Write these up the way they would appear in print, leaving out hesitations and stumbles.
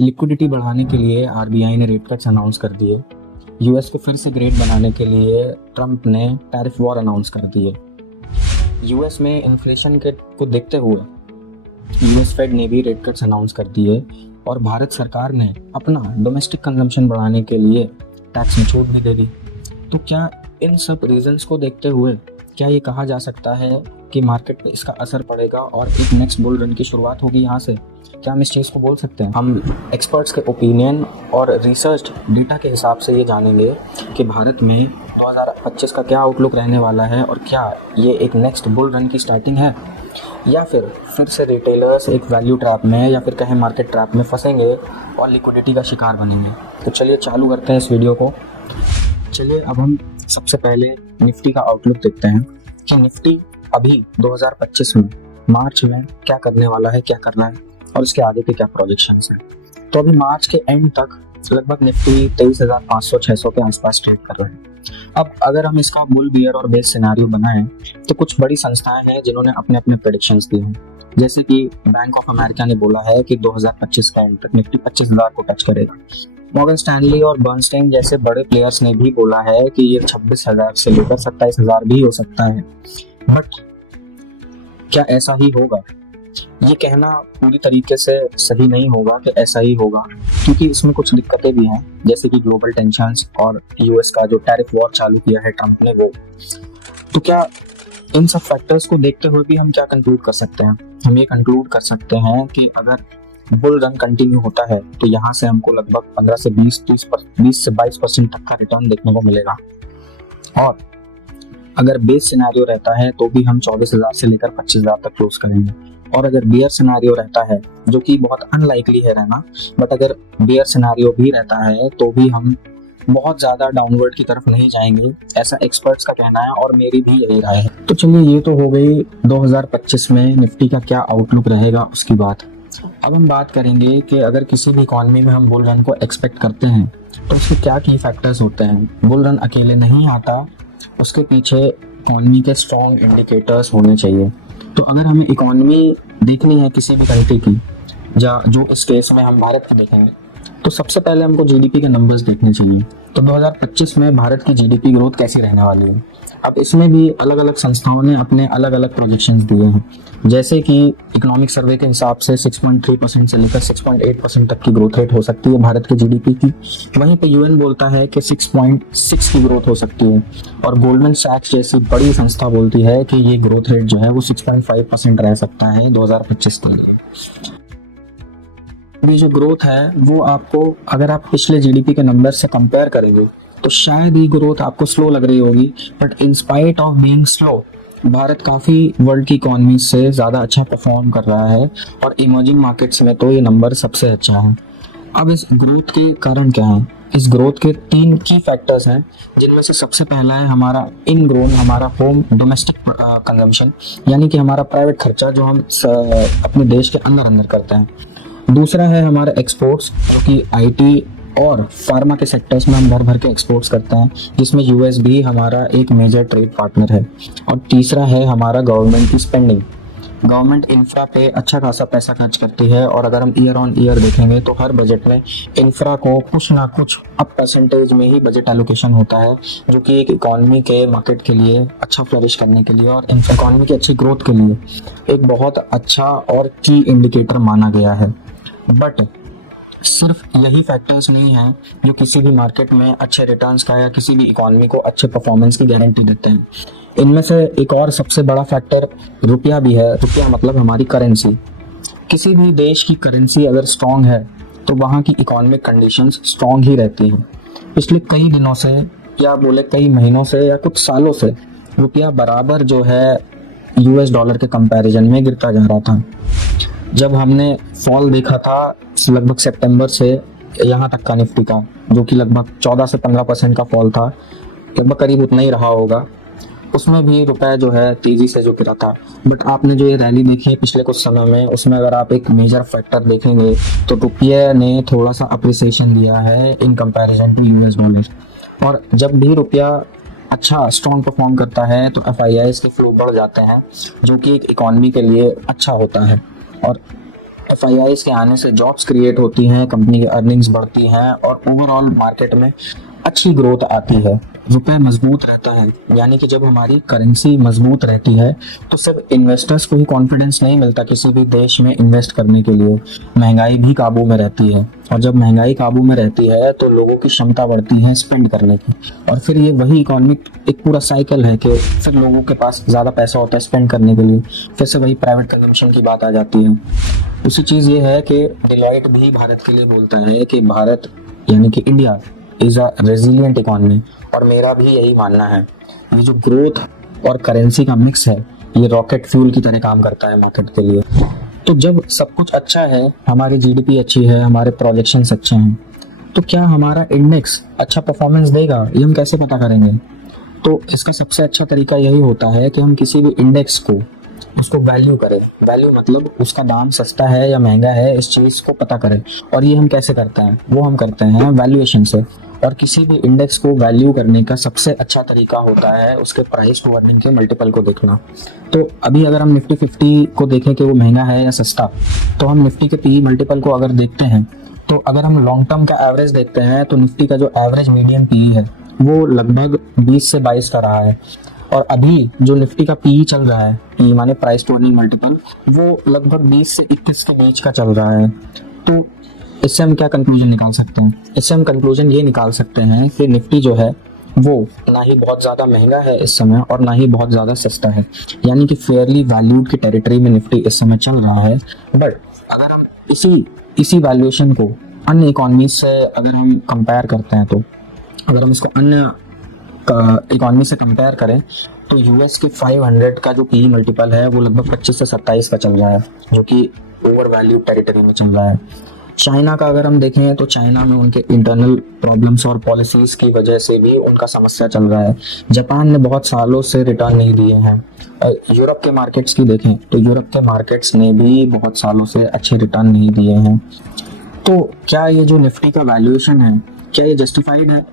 Liquidity बढ़ाने के लिए आरबीआई ने रेट कट्स अनाउंस कर दिए। यूएस को फिर से ग्रेट बनाने के लिए ट्रंप ने टैरिफ वॉर अनाउंस कर दिए। यूएस में इन्फ्लेशन के को देखते हुए यूएस फेड ने भी रेट कट्स अनाउंस कर दिए और भारत सरकार ने अपना डोमेस्टिक कंजम्पशन बढ़ाने के लिए टैक्स में छूट भी दे दी। तो क्या इन सब रीजंस को देखते हुए क्या ये कहा जा सकता है कि मार्केट पे इसका असर पड़ेगा और एक नेक्स्ट बुल रन की शुरुआत होगी यहाँ से? क्या हम इस चीज़ को बोल सकते हैं? हम एक्सपर्ट्स के ओपिनियन और रिसर्च डेटा के हिसाब से ये जानेंगे कि भारत में 2025 का क्या आउटलुक रहने वाला है और क्या ये एक नेक्स्ट बुल रन की स्टार्टिंग है या फिर से रिटेलर्स एक वैल्यू ट्रैप में या फिर कहें मार्केट ट्रैप में फंसेंगे और लिक्विडिटी का शिकार बनेंगे। तो चलिए चालू करते हैं इस वीडियो को। चलिए अब हम सबसे पहले निफ्टी का आउटलुक देखते हैं कि निफ्टी अभी 2025 में मार्च में क्या करने वाला है, क्या करना है और इसके आगे के क्या प्रोजेक्शंस हैं। तो अभी मार्च के एंड तक लगभग निफ्टी 23,500-600 के आसपास ट्रेड कर रहे हैं। अब अगर हम इसका बुल बियर और बेस सिनेरियो बनाएं तो कुछ बड़ी संस्थाएं हैं जिन्होंने अपने अपने प्रेडिक्शंस दिए हैं। जैसे कि बैंक ऑफ अमेरिका ने बोला है कि 2025 का एंड तक निफ्टी 25,000 को टच करेगा। मॉर्गन स्टैनली और बर्नस्टाइन जैसे बड़े प्लेयर्स ने भी बोला है कि ये 26,000 से लेकर 27,000 भी हो सकता है। बट क्या ऐसा ही होगा? ये कहना पूरी तरीके से सही नहीं होगा कि ऐसा ही होगा, क्योंकि इसमें कुछ दिक्कतें भी हैं, जैसे कि ग्लोबल टेंशंस और यूएस का जो टैरिफ वॉर चालू किया है ट्रंप ने वो। तो क्या इन सब फैक्टर्स को देखते हुए भी हम क्या कंक्लूड कर सकते हैं? हम ये कंक्लूड कर सकते हैं कि अगर बुल रन कंटिन्यू होता है तो यहाँ से हमको लगभग 15 से 20 से 22% तक का रिटर्न देखने को मिलेगा। और अगर बेस सिनेरियो रहता है तो भी हम 24,000 से लेकर 25,000 तक क्लोज करेंगे। और अगर बियर सिनेरियो रहता है, जो कि बहुत अनलाइकली है रहना, बट अगर बियर सिनेरियो भी रहता है तो भी हम बहुत ज़्यादा डाउनवर्ड की तरफ नहीं जाएंगे, ऐसा एक्सपर्ट्स का कहना है और मेरी भी यही राय है। तो चलिए ये तो हो गई 2025 में निफ्टी का क्या आउटलुक रहेगा उसकी बात। अब हम बात करेंगे कि अगर किसी भी इकॉनमी में हम बुल रन को एक्सपेक्ट करते हैं तो उसके क्या की फैक्टर्स होते हैं। बुल रन अकेले नहीं आता, उसके पीछे इकॉनमी के स्ट्रॉन्ग इंडिकेटर्स होने चाहिए। तो अगर हमें इकॉनमी देखनी है किसी भी कंट्री की, जो इस केस में हम भारत की देखेंगे, तो सबसे पहले हमको जीडीपी के नंबर्स देखने चाहिए। तो 2025 में भारत की जीडीपी ग्रोथ कैसी रहने वाली है? अब इसमें भी अलग अलग संस्थाओं ने अपने अलग अलग प्रोजेक्शंस दिए हैं, जैसे कि इकोनॉमिक सर्वे के हिसाब से 6.3% से लेकर 6.8% तक की ग्रोथ रेट हो सकती है भारत के जीडीपी की। वहीं पे यूएन बोलता है कि 6.6 की ग्रोथ हो सकती है और गोल्डमैन सैक्स जैसी बड़ी संस्था बोलती है कि ये ग्रोथ रेट जो है वो 6.5% रह सकता है 2025 तक। ये जो ग्रोथ है वो आपको, अगर आप पिछले जीडीपी के नंबर से कंपेयर करेंगे तो शायद ये ग्रोथ आपको स्लो लग रही होगी, but in spite of being slow Bharat काफ़ी वर्ल्ड की इकॉनमी से ज़्यादा अच्छा परफॉर्म कर रहा है और इमर्जिंग मार्केट्स में तो ये नंबर सबसे अच्छा है। अब इस ग्रोथ के कारण क्या है? इस ग्रोथ के 3 की फैक्टर्स हैं, जिनमें से सबसे पहला है हमारा इनग्रोन, हमारा होम डोमेस्टिक कंजम्पशन, यानी कि हमारा प्राइवेट खर्चा जो हम अपने देश के अंदर अंदर करते हैं। दूसरा है हमारा एक्सपोर्ट्स, जो कि आईटी और फार्मा के सेक्टर्स में हम भर भर के एक्सपोर्ट्स करते हैं, जिसमें यूएस भी हमारा एक मेजर ट्रेड पार्टनर है। और तीसरा है हमारा गवर्नमेंट की स्पेंडिंग। गवर्नमेंट इंफ्रा पे अच्छा खासा पैसा खर्च करती है और अगर हम ईयर ऑन ईयर देखेंगे तो हर बजट में इंफ्रा को कुछ ना कुछ अब परसेंटेज में ही बजट एलोकेशन होता है, जो कि एक इकॉनमी के मार्केट के लिए अच्छा फ्लरिश करने के लिए और इकॉनमी की अच्छी ग्रोथ के लिए एक बहुत अच्छा और की इंडिकेटर माना गया है। बट सिर्फ यही फैक्टर्स नहीं हैं जो किसी भी मार्केट में अच्छे रिटर्न्स का या किसी भी इकॉनमी को अच्छे परफॉर्मेंस की गारंटी देते हैं। इनमें से एक और सबसे बड़ा फैक्टर रुपया भी है। रुपया मतलब हमारी करेंसी। किसी भी देश की करेंसी अगर स्ट्रांग है तो वहाँ की इकोनॉमिक कंडीशंस स्ट्रांग ही रहती हैं। पिछले कई दिनों से या बोले कई महीनों से या कुछ सालों से रुपया बराबर जो है यूएस डॉलर के कंपैरिजन में गिरता जा रहा था। जब हमने फॉल देखा था लगभग सितंबर से यहाँ तक का निफ्टी का, जो कि लगभग 14 से 15% का फॉल था, लगभग करीब उतना ही रहा होगा, उसमें भी रुपए जो है तेजी से जो गिरा था। बट आपने जो ये रैली देखी है पिछले कुछ समय में, उसमें अगर आप एक मेजर फैक्टर देखेंगे तो रुपये ने थोड़ा सा अप्रिसिएशन दिया है in comparison to US dollar. और जब भी रुपया अच्छा स्ट्रॉन्ग परफॉर्म करता है तो एफआईआईस के फ्लो बढ़ जाते हैं, जो कि एक इकॉनमी के लिए अच्छा होता है। और FIIs के आने से जॉब्स क्रिएट होती हैं, कंपनी की अर्निंग्स बढ़ती हैं और ओवरऑल मार्केट में अच्छी ग्रोथ आती है, रुपए मजबूत रहता है। यानी कि जब हमारी करेंसी मजबूत रहती है तो सिर्फ इन्वेस्टर्स को ही कॉन्फिडेंस नहीं मिलता किसी भी देश में इन्वेस्ट करने के लिए, महंगाई भी काबू में रहती है। और जब महंगाई काबू में रहती है तो लोगों की क्षमता बढ़ती है स्पेंड करने की, और फिर ये वही इकोनॉमिक एक पूरा साइकिल है कि फिर लोगों के पास ज़्यादा पैसा होता है स्पेंड करने के लिए, फिर से वही प्राइवेट कंजम्पशन की बात आ जाती है। दूसरी चीज़ ये है कि डिलॉयट भी भारत के लिए बोलता है कि भारत यानी कि India is a resilient economy, और मेरा भी यही मानना है। ये जो ग्रोथ और करेंसी का मिक्स है ये रॉकेट फ्यूल की तरह काम करता है मार्केट के लिए। तो जब सब कुछ अच्छा है, हमारी GDP अच्छी है, हमारे प्रोजेक्शंस अच्छे हैं, तो क्या हमारा इंडेक्स अच्छा परफॉर्मेंस देगा, ये हम कैसे पता करेंगे? तो इसका सबसे अच्छा तरीका यही होता है कि हम किसी भी इंडेक्स को उसको वैल्यू करें। वैल्यू मतलब उसका दाम सस्ता है या महंगा है, इस चीज़ को पता करें। और ये हम कैसे करते हैं? वो हम करते हैं वैल्यूएशन से। और किसी भी इंडेक्स को वैल्यू करने का सबसे अच्छा तरीका होता है उसके प्राइस टू अर्निंग के मल्टीपल को देखना। तो अभी अगर हम निफ्टी 50 को देखें कि वो महंगा है या सस्ता, तो हम निफ्टी के PE मल्टीपल को अगर देखते हैं, तो अगर हम लॉन्ग टर्म का एवरेज देखते हैं तो निफ्टी का जो एवरेज मीडियम PE है वो लगभग 20 से 22 का रहा है। और अभी जो निफ्टी का PE चल रहा है, PE माने प्राइस टू अर्निंग मल्टीपल, वो लगभग 20 से 21 के बीच का चल रहा है। तो इससे हम क्या कंक्लूजन निकाल सकते हैं? इससे हम कंक्लूजन ये निकाल सकते हैं कि निफ्टी जो है वो ना ही बहुत ज़्यादा महंगा है इस समय और ना ही बहुत ज़्यादा सस्ता है, यानी कि फेयरली वैल्यूड की टेरिटरी में निफ्टी इस समय चल रहा है। बट अगर हम इसी वैल्यूएशन को अन्य इकोनॉमीज से अगर हम कंपेयर करते हैं, तो अगर हम इसको अन्य इकोनॉमी से कंपेयर करें तो US के 500 का जो PE मल्टीपल है वो लगभग 25 से 27 का चल रहा है, जो कि ओवर वैल्यू टेरिटरी में चल रहा है। चाइना का अगर हम देखें तो चाइना में उनके इंटरनल प्रॉब्लम्स और पॉलिसीज की वजह से भी उनका समस्या चल रहा है। जापान ने बहुत सालों से रिटर्न नहीं दिए हैं। यूरोप के मार्केट्स की देखें तो यूरोप के मार्केट्स ने भी बहुत सालों से अच्छे रिटर्न नहीं दिए हैं। तो क्या ये जो निफ्टी का वैल्यूएशन है, क्या ये जस्टिफाइड है?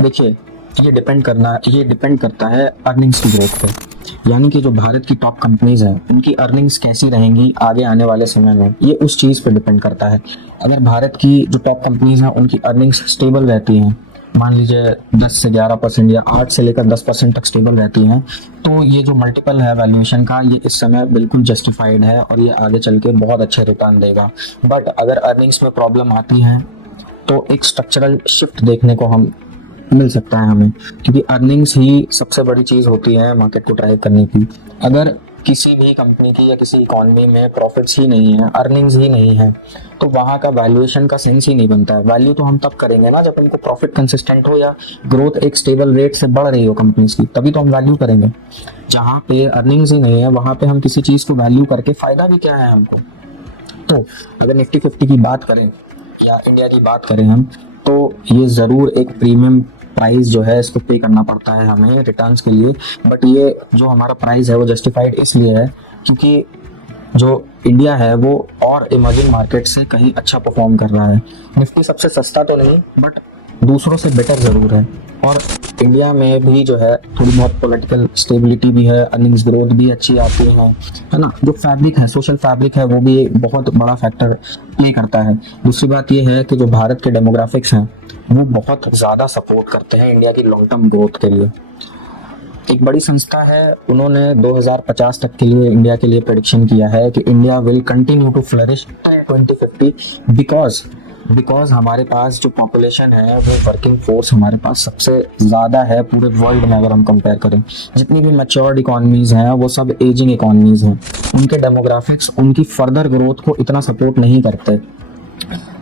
देखिए, ये डिपेंड करता है अर्निंग्स की ग्रोथ पे। यानी कि जो भारत की टॉप कंपनीज हैं उनकी अर्निंग्स कैसी रहेंगी आगे आने वाले समय में, ये उस चीज़ पे डिपेंड करता है। अगर भारत की जो टॉप कंपनीज हैं उनकी अर्निंग्स स्टेबल रहती हैं, मान लीजिए 10 से 11% या 8 से लेकर 10% तक स्टेबल रहती हैं, तो ये जो मल्टीपल है वैल्यूएशन का, ये इस समय बिल्कुल जस्टिफाइड है और ये आगे चल के बहुत अच्छे रिटर्न देगा। बट अगर अर्निंग्स में प्रॉब्लम आती है तो एक स्ट्रक्चरल शिफ्ट देखने को हम मिल सकता है हमें, क्योंकि अर्निंग्स ही सबसे बड़ी चीज़ होती है मार्केट को ड्राइव करने की। अगर किसी भी कंपनी की या किसी इकोनॉमी में प्रॉफिट्स ही नहीं है, अर्निंग्स ही नहीं है, तो वहाँ का वैल्यूएशन का सेंस ही नहीं बनता है। वैल्यू तो हम तब करेंगे ना जब उनको प्रॉफिट कंसिस्टेंट हो या ग्रोथ एक स्टेबल रेट से बढ़ रही हो कंपनीज की, तभी तो हम वैल्यू करेंगे। जहाँ पे अर्निंग्स ही नहीं है वहाँ पे हम किसी चीज़ को वैल्यू करके फ़ायदा भी क्या है हमको? तो अगर निफ्टी 50 की बात करें या इंडिया की बात करें हम, तो ये ज़रूर एक प्रीमियम प्राइस जो है इसको पे करना पड़ता है हमें रिटर्न्स के लिए। बट ये जो हमारा प्राइस है वो जस्टिफाइड इसलिए है क्योंकि जो इंडिया है वो और इमर्जिंग मार्केट से कहीं अच्छा परफॉर्म कर रहा है। निफ्टी सबसे सस्ता तो नहीं बट दूसरों से बेटर ज़रूर है। और इंडिया में भी जो है थोड़ी बहुत पॉलिटिकल स्टेबिलिटी भी है, अर्निंग्स ग्रोथ भी अच्छी आती है ना। जो फैब्रिक है, सोशल फैब्रिक है, वो भी एक बहुत बड़ा फैक्टर प्ले करता है। दूसरी बात ये है कि जो भारत के डेमोग्राफिक्स हैं वो बहुत ज़्यादा सपोर्ट करते हैं इंडिया की लॉन्ग टर्म ग्रोथ के लिए। एक बड़ी संस्था है, उन्होंने 2050 तक के लिए इंडिया के लिए प्रेडिक्शन किया है कि India will continue to flourish till 2050 because हमारे पास जो पॉपुलेशन है वो वर्किंग फोर्स हमारे पास सबसे ज़्यादा है पूरे वर्ल्ड में। अगर हम कंपेयर करें जितनी भी मैच्योर्ड इकोनॉमीज़ हैं वो सब एजिंग इकोनॉमीज़ हैं, उनके डेमोग्राफिक्स उनकी फर्दर ग्रोथ को इतना सपोर्ट नहीं करते।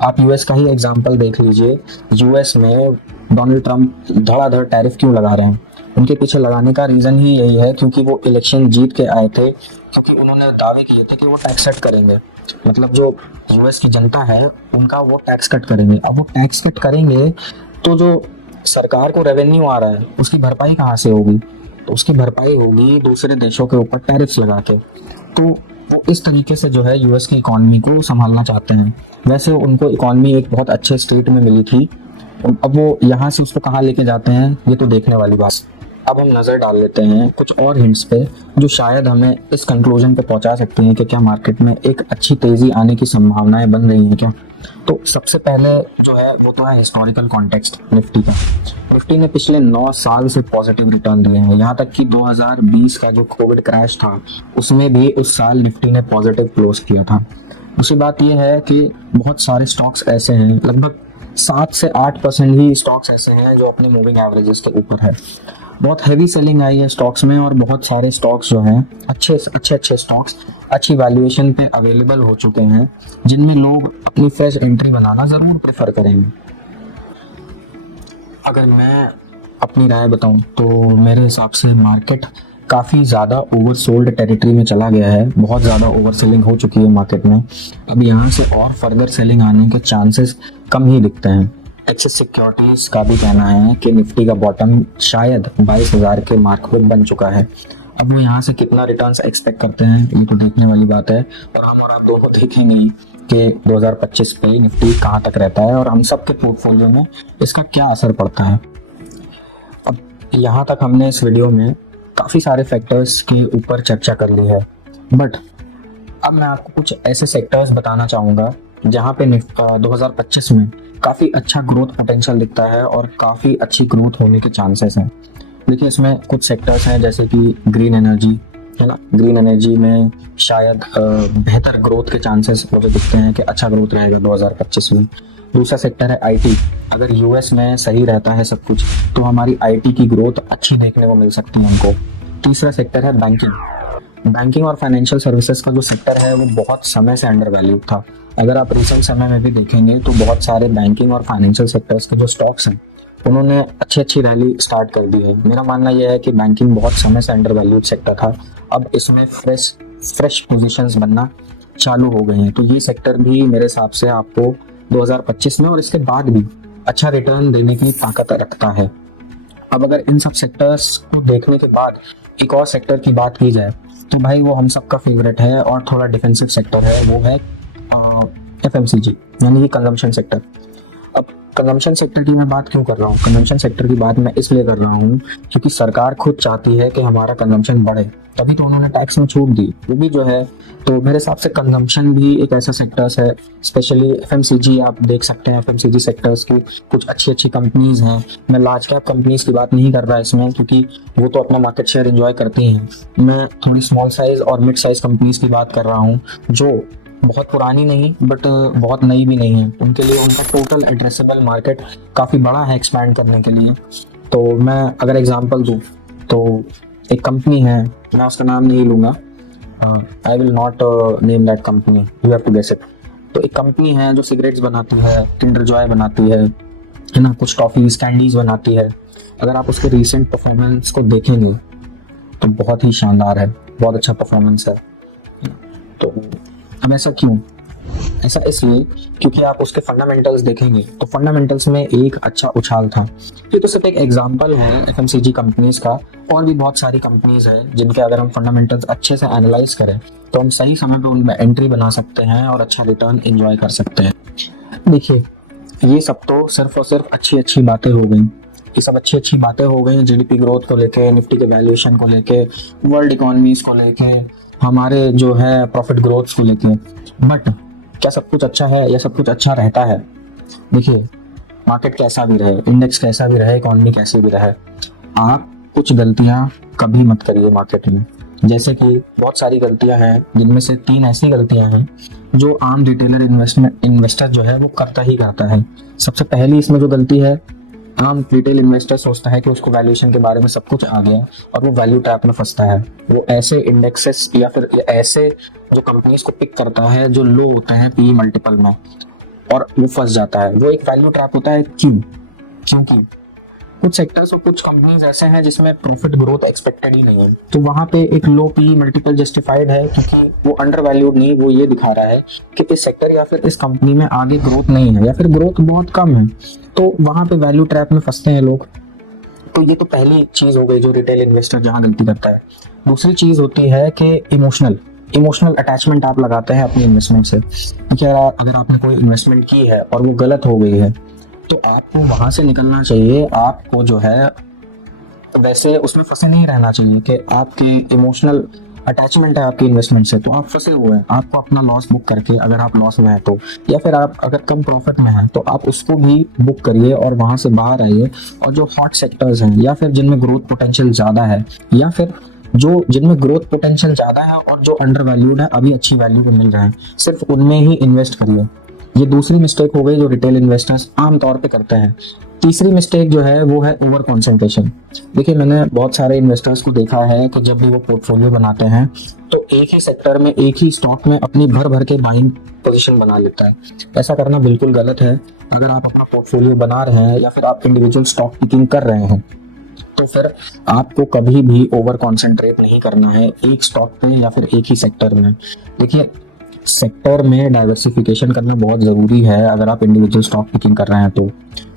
आप यूएस का ही एग्जांपल देख लीजिए। यूएस में डोनाल्ड ट्रंप धड़ाधड़ टैरिफ क्यों लगा रहे हैं? उनके पीछे लगाने का रीज़न ही यही है क्योंकि वो इलेक्शन जीत के आए थे, क्योंकि उन्होंने दावे किए थे कि वो टैक्स कट करेंगे। मतलब जो यूएस की जनता है उनका वो टैक्स कट करेंगे। अब वो टैक्स कट करेंगे तो जो सरकार को रेवेन्यू आ रहा है उसकी भरपाई कहाँ से होगी? तो उसकी भरपाई होगी दूसरे देशों के ऊपर टैरिफ्स लगा के। तो वो इस तरीके से जो है यूएस की इकॉनमी को संभालना चाहते हैं। वैसे उनको इकॉनमी एक बहुत अच्छे स्टेट में मिली थी, अब वो यहाँ से उसको कहाँ लेके जाते हैं ये तो देखने वाली बात। अब हम नज़र डाल लेते हैं कुछ और हिंट्स पे जो शायद हमें इस कंक्लूजन पे पहुंचा सकते हैं कि क्या मार्केट में एक अच्छी तेज़ी आने की संभावनाएं बन रही हैं क्या। तो सबसे पहले जो है वो तो है हिस्टोरिकल कॉन्टेक्स्ट निफ्टी का। निफ्टी ने पिछले 9 साल से पॉजिटिव रिटर्न दिए हैं, यहाँ तक कि 2020 का जो कोविड क्रैश था उसमें भी उस साल निफ्टी ने पॉजिटिव क्लोज किया था। दूसरी बात यह है कि बहुत सारे स्टॉक्स ऐसे हैं, लगभग 7 से 8% ही स्टॉक्स ऐसे हैं जो अपने मूविंग एवरेजेस के ऊपर है। बहुत हैवी सेलिंग आई है स्टॉक्स में और बहुत सारे स्टॉक्स जो हैं अच्छे स्टॉक्स अच्छी वैल्यूएशन पे अवेलेबल हो चुके हैं, जिनमें लोग अपनी फ्रेश एंट्री बनाना ज़रूर प्रेफर करेंगे। अगर मैं अपनी राय बताऊं तो मेरे हिसाब से मार्केट काफ़ी ज़्यादा ओवरसोल्ड टेरिटरी में चला गया है, बहुत ज़्यादा ओवर सेलिंग हो चुकी है मार्केट में। अब यहाँ से और फर्दर सेलिंग आने के चांसेस कम ही दिखते हैं। एक्सिस सिक्योरिटीज़ का भी कहना है कि निफ्टी का बॉटम शायद 22,000 के मार्क पर बन चुका है। अब वो यहाँ से कितना रिटर्न्स एक्सपेक्ट करते हैं ये तो देखने वाली बात है, और हम और आप दोनों देखेंगे कि 2025 पे निफ्टी कहाँ तक रहता है और हम सब के पोर्टफोलियो में इसका क्या असर पड़ता है। अब यहाँ तक हमने इस वीडियो में काफ़ी सारे फैक्टर्स के ऊपर चर्चा कर ली है, बट अब मैं आपको कुछ ऐसे सेक्टर्स बताना चाहूँगा जहाँ पे 2025 में काफ़ी अच्छा ग्रोथ पोटेंशियल दिखता है और काफ़ी अच्छी ग्रोथ होने के चांसेस हैं। देखिए इसमें कुछ सेक्टर्स हैं जैसे कि ग्रीन एनर्जी है ना, ग्रीन एनर्जी में शायद बेहतर ग्रोथ के चांसेस मुझे दिखते हैं कि अच्छा ग्रोथ रहेगा 2025 में। दूसरा सेक्टर है आईटी। अगर यूएस में सही रहता है सब कुछ तो हमारी आईटी की ग्रोथ अच्छी देखने को मिल सकती है हमको। तीसरा सेक्टर है बैंकिंग और फाइनेंशियल सर्विसेज का जो सेक्टर है वो बहुत समय से अंडर वैल्यूड था। अगर आप रिसेंट समय में भी देखेंगे तो बहुत सारे बैंकिंग और फाइनेंशियल सेक्टर्स के जो स्टॉक्स हैं उन्होंने अच्छी रैली स्टार्ट कर दी है। मेरा मानना यह है कि बैंकिंग बहुत समय से अंडर वैल्यूड सेक्टर था, अब इसमें फ्रेश पोजीशंस बनना चालू हो गए हैं, तो ये सेक्टर भी मेरे हिसाब से आपको 2025 में और इसके बाद भी अच्छा रिटर्न देने की ताकत रखता है। अब अगर इन सब सेक्टर्स को देखने के बाद एक और सेक्टर की बात की जाए तो भाई वो हम सबका फेवरेट है और थोड़ा डिफेंसिव सेक्टर है, वो है FMCG यानी कि कंजम्पशन सेक्टर। अब कंजम्पशन सेक्टर की मैं बात क्यों कर रहा हूँ, कंजम्पशन सेक्टर की बात मैं इसलिए कर रहा हूँ क्योंकि सरकार खुद चाहती है कि हमारा कंजम्पशन बढ़े, तभी तो उन्होंने टैक्स में छूट दी वो भी जो है। तो मेरे हिसाब से कंजम्पशन भी एक ऐसा सेक्टर्स है, स्पेशली FMCG आप देख सकते हैं। FMCG सेक्टर्स की कुछ अच्छी कंपनीज हैं। मैं लार्ज कैप कंपनीज की बात नहीं कर रहा इसमें क्योंकि वो तो अपना मार्केट शेयर एंजॉय करती हैं। मैं थोड़ी स्मॉल साइज और मिड साइज कंपनीज की बात कर रहा हूँ जो बहुत पुरानी नहीं बट बहुत नई भी नहीं है। उनके लिए उनका टोटल एड्रेसेबल मार्केट काफ़ी बड़ा है एक्सपैंड करने के लिए। तो मैं अगर एग्जांपल दूँ तो एक कंपनी है, मैं उसका नाम नहीं लूँगा, I will not name that company, you have to guess it. तो एक कंपनी है जो सिगरेट्स बनाती है, किंडर जॉय बनाती है ना, कुछ टॉफीज कैंडीज बनाती है। अगर आप उसके रिसेंट परफॉर्मेंस को देखेंगे तो बहुत ही शानदार है, बहुत अच्छा परफॉर्मेंस है। तो अब ऐसा क्यों, ऐसा इसलिए क्योंकि आप उसके फंडामेंटल्स देखेंगे तो फंडामेंटल्स में एक अच्छा उछाल था। ये तो सिर्फ एक एग्जांपल है FMCG कंपनीज का, और भी बहुत सारी कंपनीज हैं जिनके अगर हम फंडामेंटल्स अच्छे से एनालाइज करें तो हम सही समय पे उनमें एंट्री बना सकते हैं और अच्छा रिटर्न एंजॉय कर सकते हैं। देखिए ये सब तो सिर्फ और सिर्फ अच्छी बातें हो गई, ये सब अच्छी बातें हो गई GDP ग्रोथ को लेके, निफ्टी के वैल्यूएशन को लेके, वर्ल्ड इकोनॉमीज को लेके, हमारे जो है प्रॉफिट ग्रोथ को लेके। बट क्या सब कुछ अच्छा है या सब कुछ अच्छा रहता है? देखिए मार्केट कैसा भी रहे, इंडेक्स कैसा भी रहे, इकोनॉमी कैसी भी रहे, आप कुछ गलतियां कभी मत करिए मार्केट में। जैसे कि बहुत सारी गलतियां हैं जिनमें से 3 ऐसी गलतियां हैं जो आम रिटेलर इन्वेस्टर जो है वो करता ही करता है। सबसे पहली इसमें जो गलती है, आम रिटेल इन्वेस्टर सोचता है कि उसको वैल्यूएशन के बारे में सब कुछ आ गया और वो वैल्यू ट्रैप में फंसता है। वो ऐसे इंडेक्सेस या फिर ऐसे जो कंपनीज को पिक करता है जो लो होते हैं PE मल्टीपल में, और वो फंस जाता है। वो एक वैल्यू ट्रैप होता है। क्योंकि कुछ सेक्टर्स और कुछ कंपनीज ऐसे हैं जिसमें प्रॉफिट ग्रोथ एक्सपेक्टेड ही नहीं है, तो वहां पे एक लो PE मल्टीपल जस्टिफाइड है क्योंकि वो अंडर वैल्यूड नहीं, वो ये दिखा रहा है कि इस सेक्टर या फिर इस कंपनी में आगे ग्रोथ नहीं है या फिर ग्रोथ बहुत कम है, तो वहां पे वैल्यू ट्रैप में फंसते हैं लोग। तो ये तो पहली चीज हो गई जो रिटेल इन्वेस्टर जहां गलती करता है। दूसरी चीज होती है कि इमोशनल अटैचमेंट आप लगाते हैं अपनी इन्वेस्टमेंट से। क्या अगर आपने कोई इन्वेस्टमेंट की है और वो गलत हो गई है तो आपको वहां से निकलना चाहिए। आपको जो है वैसे उसमें फंसे नहीं रहना चाहिए कि आपकी इमोशनल अटैचमेंट है आपकी इन्वेस्टमेंट से, तो आप फंसे हुए हैं। आपको अपना लॉस बुक करके, अगर आप लॉस में है तो, या फिर आप अगर कम प्रॉफिट में है तो आप उसको भी बुक करिए और वहां से बाहर आइए। और जो हॉट सेक्टर्स हैं या फिर जिनमें ग्रोथ पोटेंशियल ज्यादा है, या फिर जो जिनमें ग्रोथ पोटेंशियल ज्यादा है और जो अंडर वैल्यूड है, अभी अच्छी वैल्यू पे मिल रहे हैं, सिर्फ उनमें ही इन्वेस्ट करिए। ये दूसरी मिस्टेक हो गई जो रिटेल इन्वेस्टर्स आमतौर पे करते हैं। तीसरी मिस्टेक जो है वो है ओवर कॉन्सेंट्रेशन। देखिए, मैंने बहुत सारे इन्वेस्टर्स को देखा है कि जब भी वो पोर्टफोलियो बनाते हैं तो एक ही सेक्टर में, एक ही स्टॉक में अपनी भर भर के बाइंग पोजीशन बना लेता है। ऐसा करना बिल्कुल गलत है। अगर आप अपना पोर्टफोलियो बना रहे हैं या फिर आप इंडिविजुअल स्टॉक पिकिंग कर रहे हैं, तो फिर आपको कभी भी ओवर कॉन्सेंट्रेट नहीं करना है एक स्टॉक पे या फिर एक ही सेक्टर में। देखिए, सेक्टर में डाइवर्सिफिकेशन करना बहुत ज़रूरी है अगर आप इंडिविजुअल स्टॉक पिकिंग कर रहे हैं तो।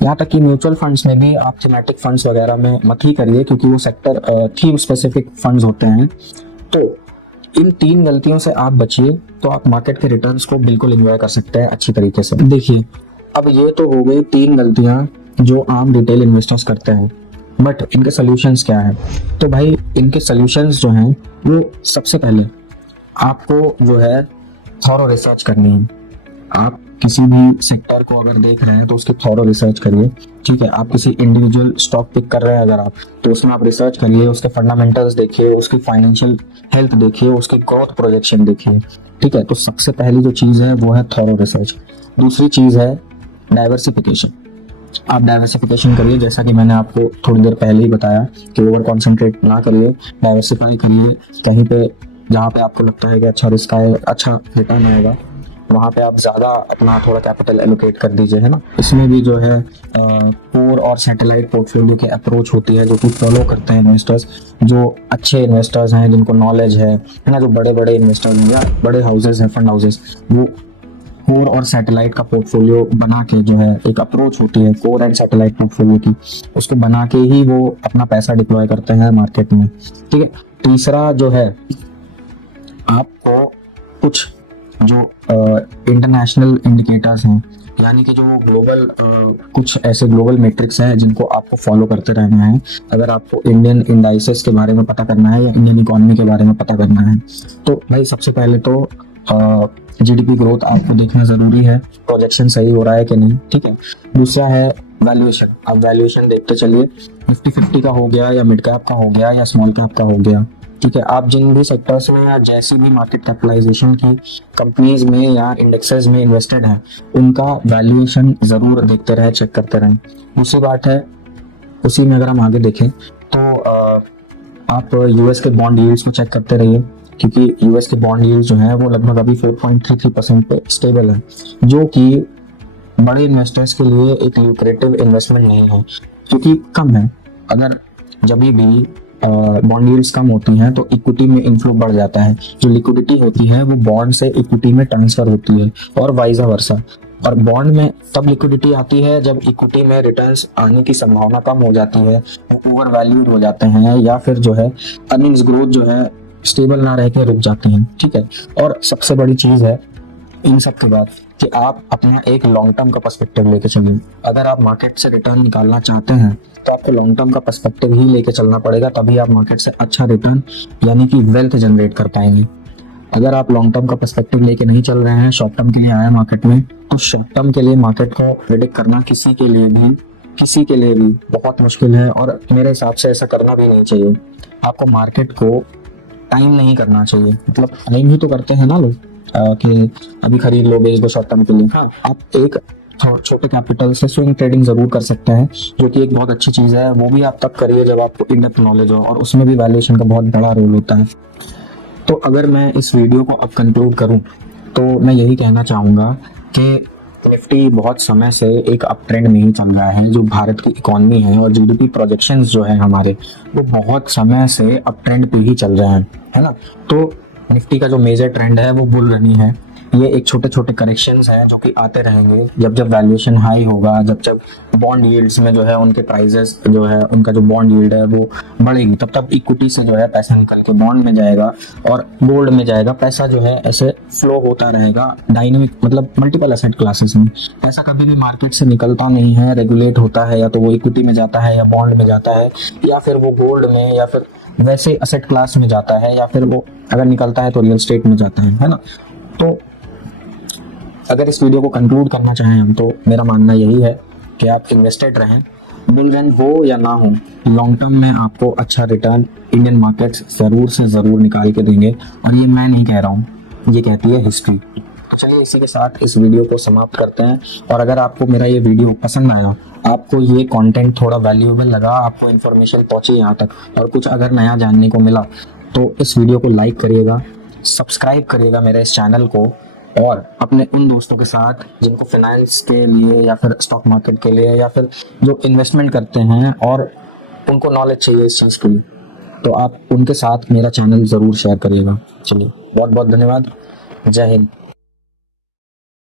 यहाँ तक कि म्यूचुअल फंड्स में भी आप थीमेटिक फंड्स वगैरह में मत ही करिए, क्योंकि वो सेक्टर थीम स्पेसिफिक फंड्स होते हैं। तो इन 3 गलतियों से आप बचिए, तो आप मार्केट के रिटर्न्स को बिल्कुल एंजॉय कर सकते हैं अच्छी तरीके से। देखिए, अब ये तो हो गई 3 गलतियाँ जो आम रिटेल इन्वेस्टर्स करते हैं, बट इनके सोल्यूशंस क्या है? तो भाई, इनके सोल्यूशंस जो हैं वो सबसे पहले आपको जो है थॉरो रिसर्च करनी है। आप किसी भी सेक्टर को अगर देख रहे हैं तो उसकी थॉरो रिसर्च करिए। ठीक है, आप किसी इंडिविजुअल स्टॉक पिक कर रहे हैं अगर आप, तो उसमें आप रिसर्च करिए, उसके फंडामेंटल्स देखिए, उसकी फाइनेंशियल हेल्थ देखिए, उसके ग्रोथ प्रोजेक्शन देखिए। ठीक है, तो सबसे पहली जो चीज़ है वो है थॉरो रिसर्च। दूसरी चीज़ है डाइवर्सिफिकेशन। आप डाइवर्सिफिकेशन करिए, जैसा कि मैंने आपको थोड़ी देर पहले ही बताया कि ओवर कॉन्सेंट्रेट ना करिए, डाइवर्सिफाई करिए। कहीं पे जहाँ पे आपको लगता है कि अच्छा रिस्क आए, अच्छा रिटर्न आएगा, वहाँ पे आप ज़्यादा अपना थोड़ा कैपिटल एलोकेट कर दीजिए, है ना। इसमें भी जो है कोर और सैटेलाइट पोर्टफोलियो की अप्रोच होती है जो कि फॉलो करते हैं इन्वेस्टर्स, जो अच्छे इन्वेस्टर्स हैं, जिनको नॉलेज है ना, जो बड़े बड़े इन्वेस्टर्स हैं या बड़े हाउसेज हैं, फंड हाउसेज, वो कोर और सैटेलाइट का पोर्टफोलियो बना के, जो है एक अप्रोच होती है कोर एंड सैटेलाइट पोर्टफोलियो की, उसको बना के ही वो अपना पैसा डिप्लॉय करते हैं मार्केट में। ठीक है, तीसरा जो है, आपको कुछ जो इंटरनेशनल इंडिकेटर्स हैं, यानी कि जो ग्लोबल कुछ ऐसे ग्लोबल मैट्रिक्स हैं जिनको आपको फॉलो करते रहना है। अगर आपको इंडियन इंडाइसेस के बारे में पता करना है या इंडियन इकोनॉमी के बारे में पता करना है, तो भाई सबसे पहले तो जीडीपी ग्रोथ आपको देखना जरूरी है, प्रोजेक्शन सही हो रहा है कि नहीं। ठीक है, दूसरा है वैल्यूएशन। आप वैल्यूएशन देखते चलिए, निफ्टी 50 का हो गया या मिड कैप का हो गया या स्मॉल कैप का हो गया। ठीक है, आप जिन भी सेक्टर्स में या जैसी भी मार्केट कैपिटलाइजेशन की कंपनीज में या इंडेक्सेस में इन्वेस्टेड हैं, उनका वैल्यूएशन जरूर देखते रहे, चेक करते रहें। दूसरी बात है, उसी में अगर हम आगे देखें तो आप यूएस के बॉन्ड यील्ड्स को चेक करते रहिए, क्योंकि यूएस के बॉन्ड यील्ड्स जो है वो लगभग अभी 4.33% पे स्टेबल है, जो कि बड़े इन्वेस्टर्स के लिए एक ल्यूक्रेटिव इन्वेस्टमेंट नहीं है, क्योंकि कम है। अगर जब भी बॉन्ड यील्ड्स कम होती हैं तो इक्विटी में इनफ्लो बढ़ जाता है, जो लिक्विडिटी होती है वो बॉन्ड से इक्विटी में ट्रांसफर होती है और वाइस वर्सा। और बॉन्ड में तब लिक्विडिटी आती है जब इक्विटी में रिटर्न्स आने की संभावना कम हो जाती है, ओवर वैल्यूड हो जाते हैं, या फिर जो है अर्निंग्स ग्रोथ जो है स्टेबल ना रह के रुक जाती हैं। ठीक है, और सबसे बड़ी चीज है इन सब के बाद कि आप अपना एक लॉन्ग टर्म का पर्सपेक्टिव लेके चलिए। अगर आप मार्केट से रिटर्न निकालना चाहते हैं तो आपको लॉन्ग टर्म का पर्सपेक्टिव ही लेके चलना पड़ेगा, तभी आप मार्केट से अच्छा रिटर्न यानी कि वेल्थ जनरेट कर पाएंगे। अगर आप लॉन्ग टर्म का पर्सपेक्टिव लेके नहीं चल रहे हैं, शॉर्ट टर्म के लिए आए मार्केट में, तो शॉर्ट टर्म के लिए मार्केट को प्रेडिक्ट करना किसी के लिए भी बहुत मुश्किल है, और मेरे हिसाब से ऐसा करना भी नहीं चाहिए। आपको मार्केट को टाइम नहीं करना चाहिए, मतलब टाइम ही तो करते हैं ना लोग कि अभी खरीद लो बेच दो शॉर्ट टर्म के लिए। हाँ, आप एक छोटे कैपिटल से स्विंग ट्रेडिंग जरूर कर सकते हैं, जो कि एक बहुत अच्छी चीज है। वो भी आप तब करिए जब आपको इन डेप्थ नॉलेज हो, और उसमें भी वैल्यूएशन का बहुत बड़ा रोल होता है। तो अगर मैं इस वीडियो को अब कंक्लूड करूं तो मैं यही कहना चाहूँगा कि निफ्टी बहुत समय से एक अप ट्रेंड में ही चल रहा है। जो भारत की इकोनॉमी है और जीडीपी प्रोजेक्शंस जो है हमारे, वो बहुत समय से अप ट्रेंड पे ही चल रहे हैं, है ना। तो निफ्टी का जो मेजर ट्रेंड है वो बुल रनी है, ये एक छोटे छोटे करेक्शंस हैं जो कि आते रहेंगे जब जब वैल्यूएशन हाई होगा, जब जब बॉन्ड यील्ड्स में जो है उनके प्राइजेस जो है, उनका जो बॉन्ड यील्ड है वो बढ़ेगी, तब तब इक्विटी से जो है पैसा निकल के बॉन्ड में जाएगा और गोल्ड में जाएगा। पैसा जो है ऐसे फ्लो होता रहेगा डायनेमिक, मतलब मल्टीपल एसेट क्लासेस में। पैसा कभी भी मार्केट से निकलता नहीं है, रेगुलेट होता है, या तो वो इक्विटी में जाता है या बॉन्ड में जाता है, या फिर वो गोल्ड में या फिर वैसे असेट क्लास में जाता है, या फिर वो अगर निकलता है तो रियल एस्टेट में जाता है ना। तो अगर इस वीडियो को कंक्लूड करना चाहें हम, तो मेरा मानना यही है कि आप इन्वेस्टेड रहें, बुल रन हो या ना हो, लॉन्ग टर्म में आपको अच्छा रिटर्न इंडियन मार्केट्स ज़रूर से ज़रूर निकाल के देंगे। और ये मैं नहीं कह रहा हूँ, ये कहती है हिस्ट्री। चलिए इसी के साथ इस वीडियो को समाप्त करते हैं। और अगर आपको मेरा ये वीडियो पसंद आया, आपको ये कंटेंट थोड़ा वैल्यूएबल लगा, आपको इन्फॉर्मेशन पहुंची यहाँ तक और कुछ अगर नया जानने को मिला, तो इस वीडियो को लाइक करिएगा, सब्सक्राइब करिएगा मेरे इस चैनल को, और अपने उन दोस्तों के साथ जिनको फाइनेंस के लिए या फिर स्टॉक मार्केट के लिए या फिर जो इन्वेस्टमेंट करते हैं और उनको नॉलेज चाहिए इस चीज़ के लिए, तो आप उनके साथ मेरा चैनल ज़रूर शेयर करिएगा। चलिए बहुत बहुत धन्यवाद। जय हिंद।